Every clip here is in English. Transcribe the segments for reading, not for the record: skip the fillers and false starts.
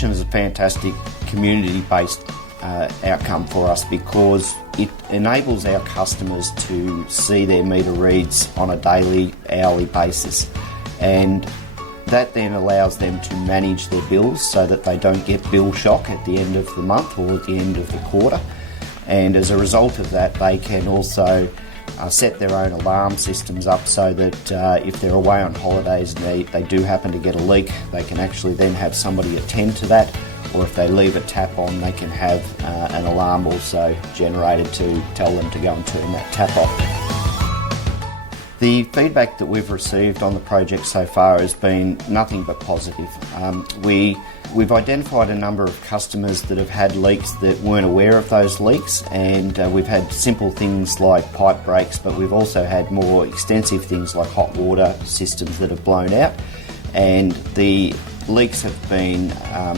solution is a fantastic community-based outcome for us because it enables our customers to see their meter reads on a daily, hourly basis, and that then allows them to manage their bills so that they don't get bill shock at the end of the month or at the end of the quarter. And as a result of that, they can also set their own alarm systems up so that if they're away on holidays and they do happen to get a leak, they can actually then have somebody attend to that, or if they leave a tap on, they can have an alarm also generated to tell them to go and turn that tap off. The feedback that we've received on the project so far has been nothing but positive. We've identified a number of customers that have had leaks that weren't aware of those leaks, and we've had simple things like pipe breaks, but we've also had more extensive things like hot water systems that have blown out, and the leaks have been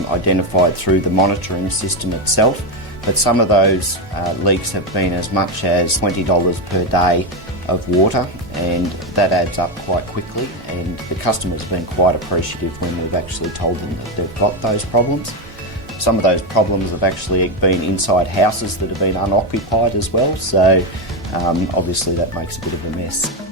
identified through the monitoring system itself, but some of those leaks have been as much as $20 per day of water, and that adds up quite quickly, and the customers have been quite appreciative when we've actually told them that they've got those problems. Some of those problems have actually been inside houses that have been unoccupied as well, so obviously that makes a bit of a mess.